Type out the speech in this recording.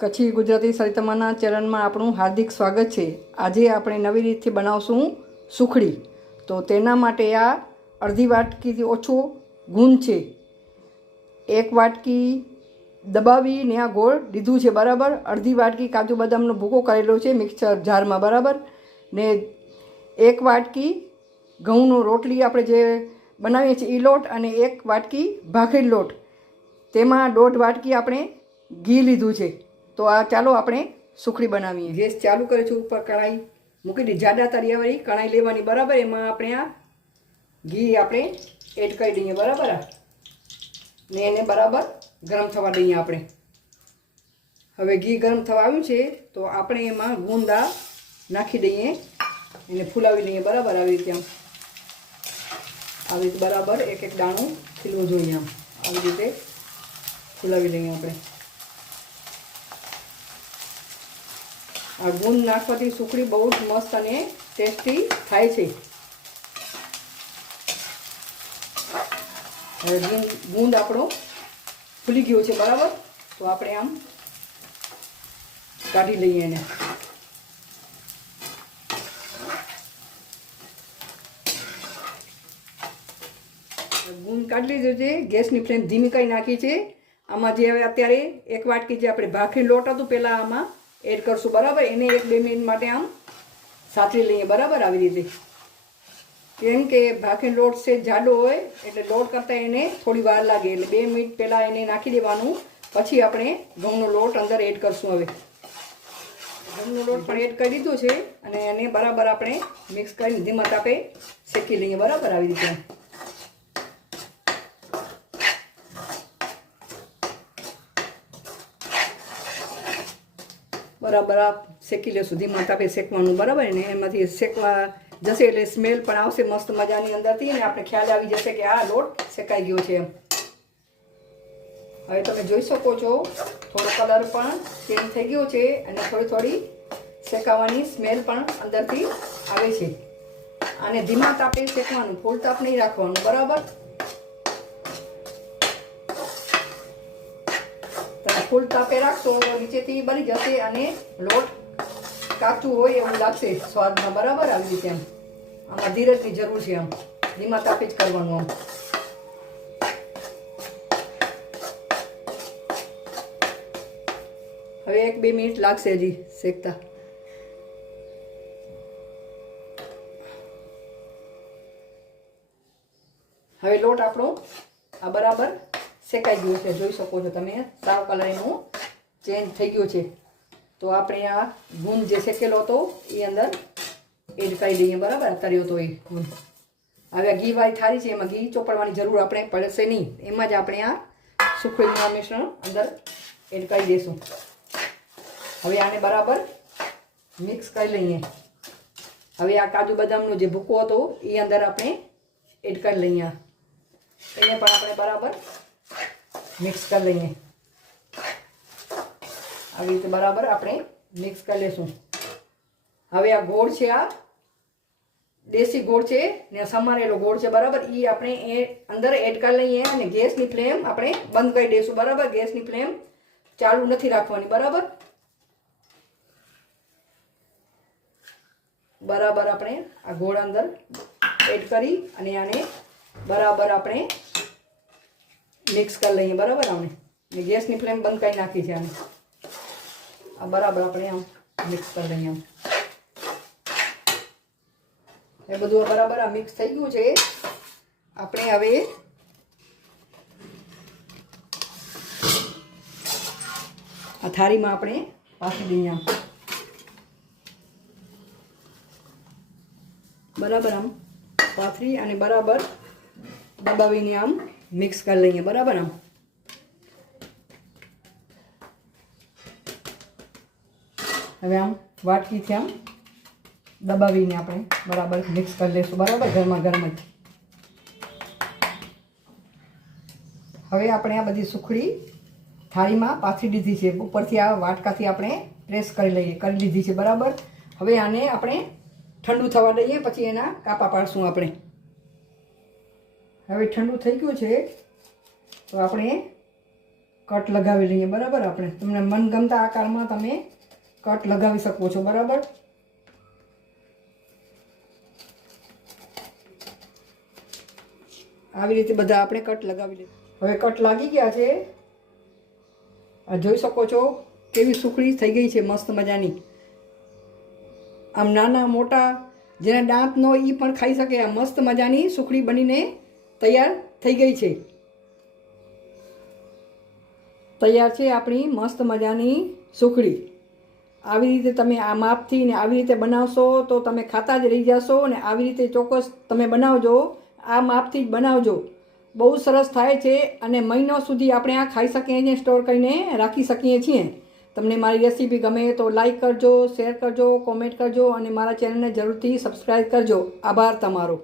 કચ્છી ગુજરાતી સરિતામાના ચેનલમાં આપણું હાર્દિક સ્વાગત છે। આજે આપણે નવી રીતથી બનાવશું સુખડી। તો તેના માટે આ અડધી વાટકીથી ઓછો ગુંદ છે, એક વાટકી દબાવીને આ ગોળ લીધું છે બરાબર। અડધી વાટકી કાજુ બદામનો ભૂકો કરેલો છે મિક્સર જારમાં બરાબર, ને એક વાટકી ઘઉંનો રોટલી આપણે જે બનાવીએ છીએ એ લોટ, અને એક વાટકી ભાખરી લોટ, તેમાં 1.5 વાટકી આપણે ઘી લીધું છે। તો આ ચાલો આપણે સુખડી બનાવીએ। ગેસ ચાલુ કરે છે, ઉપર કઢાઈ મૂકી દીધી, જાડા તળિયાવાળી કઢાઈ લેવાની બરાબર। એમાં આપણે આ ઘી આપણે એડ કરી દઈએ બરાબર, ને એને બરાબર ગરમ થવા દઈએ આપણે। હવે ઘી ગરમ થવા આવ્યું છે તો આપણે એમાં ગુંદા નાખી દઈએ, એને ફૂલાવી લઈએ બરાબર। આવી રીતે બરાબર એક એક દાણું ખીલવું જોઈએ, આમ આવી રીતે ફૂલાવી લઈએ આપણે। આ ગુંદ નાખવાથી સુખડી બહુ જ મસ્ત અને ટેસ્ટી થાય છે। હવે ગુંદ આપણો ફૂલી ગયો છે બરાબર, તો આપણે આમ કાઢી લઈએ એને। ગુંદ કાઢી લીધો છે, ગેસની ફ્લેમ ધીમી કરી નાખી છે। આમાં જે હવે અત્યારે એક વાટકી જે આપણે ભાખરી લોટ હતું પહેલાં આમાં એડ કરશું બરાબર। એને 1-2 મિનિટ માટે આમ સાતરી લઈએ બરાબર આવી રીતે, કેમ કે ભાખરી લોટ છે જાડો હોય એટલે લોટ કરતાં એને થોડી વાર લાગે, એટલે 2 મિનિટ પહેલાં એને નાખી દેવાનું, પછી આપણે ઘઉંનો લોટ અંદર એડ કરશું। હવે ઘઉંનો લોટ પણ એડ કરી દીધો છે અને એને બરાબર આપણે મિક્સ કરીને ધીમા તાપે શેકી લઈએ બરાબર આવી રીતે। બરાબર આ શેકી લેશું, ધીમા તાપે શેકવાનું બરાબર ને, એમાંથી શેકવા જશે એટલે સ્મેલ પણ આવશે મસ્ત મજાની અંદરથી, અને આપણે ખ્યાલ આવી જશે કે આ લોટ શેકાઈ ગયો છે એમ। હવે તમે જોઈ શકો છો થોડો કલર પણ ચેન્જ થઈ ગયો છે અને થોડી શેકાવાની સ્મેલ પણ અંદરથી આવે છે। આને ધીમા તાપે શેકવાનું, ફૂલ તાપ નહીં રાખવાનું બરાબર। ફૂલ તાપે રાખશો નીચેથી બળી જશે અને લોટ કાચું હોય એવું લાગશે સ્વાદમાં બરાબર આવી રીતે। આમ આમાં ધીરજની જરૂર છે, આમ ધીમા તાપે જ કરવાનું આમ। હવે 1-2 મિનિટ લાગશે હજી શેકતા। હવે લોટ આપણો આ બરાબર શેકાઈ ગયું છે, જોઈ શકો છો તમે, સાવ કલર એનું ચેન્જ થઈ ગયો છે। તો આપણે આ ગુંદ જે શેકેલો હતો એ અંદર એડ કરી દઈએ બરાબર, તળ્યો તો એ ગુંદ। હવે ઘી વાળી થાળી છે, એમાં ઘી ચોપડવાની જરૂર આપણે પડશે નહીં, એમાં જ આપણે આ સુખડીનું મિશ્રણ અંદર એડ કરી દઈશું। હવે આને બરાબર મિક્સ કરી લઈએ। હવે આ કાજુ બદામનો જે ભૂકો હતો એ અંદર આપણે એડ કરી લઈએ, એને પણ આપણે બરાબર મિક્સ કરી લઈએ આવી રીતે બરાબર આપણે મિક્સ કરી લઈશું। હવે આ ગોળ છે, આ દેશી ગોળ છે ને સમારેલો ગોળ છે બરાબર, એ આપણે અંદર એડ કરી લઈએ અને ગેસની ફ્લેમ આપણે બંધ કરી દઈશું બરાબર। ગેસની ફ્લેમ ચાલુ નથી રાખવાની બરાબર। બરાબર આપણે આ ગોળ અંદર એડ કરી અને આને બરાબર આપણે મિક્સ કરી લઈએ બરાબર। આને ગેસની ફ્લેમ બંધ કરી નાખી છે, આને આ બરાબર આપણે આમ મિક્સ કરી લઈએ આમ। એ બધું બરાબર આ મિક્સ થઈ ગયું છે, આપણે હવે આ થાળીમાં આપણે પાથરી દઈએ આમ બરાબર, આમ પાથરી અને બરાબર દબાવીને આમ મિક્સ કરી લઈએ બરાબર। આમ હવે આમ વાટકીથી આમ દબાવીને આપણે બરાબર મિક્સ કરી લઈશું બરાબર, ગરમા ગરમ જ। હવે આપણે આ બધી સુખડી થાળીમાં પાથરી દીધી છે, ઉપરથી આ વાટકાથી આપણે પ્રેસ કરી લીધી છે બરાબર। હવે આને આપણે ઠંડુ થવા દઈએ, પછી એના કાપા પાડશું આપણે। હવે ઠંડુ થઈ ગયું છે તો આપણે કટ લગાવી લઈએ. બરાબર, આપણે તમને મનગમતા આકારમાં તમે કટ લગાવી શકો છો. બરાબર, આવી રીતે બધા આપણે કટ લગાવી લઈએ. હવે કટ લાગી ગયા છે. આ જોઈ શકો છો કેવી સુખડી થઈ ગઈ છે, મસ્ત મજાની. આમ નાના મોટા જેને દાંત ન હોય એ પણ ખાઈ શકે. આ મસ્ત મજાની સુખડી બનીને તૈયાર થઈ ગઈ છે. તૈયાર છે આપણી મસ્ત મજાની સુખડી. આવી રીતે તમે આ માપથી ને આવી રીતે બનાવશો તો તમે ખાતા જ રહી જશો. અને આવી રીતે ચોક્કસ તમે બનાવજો, આ માપથી જ બનાવજો. બહુ સરસ થાય છે અને મહિનો સુધી આપણે આ ખાઈ શકીએ છીએ, સ્ટોર કરીને રાખી શકીએ છીએ. તમને મારી રેસીપી ગમે તો લાઈક કરજો, શેર કરજો, કોમેન્ટ કરજો અને મારા ચેનલને જરૂરથી સબસ્ક્રાઈબ કરજો. આભાર તમારો.